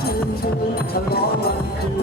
to do, to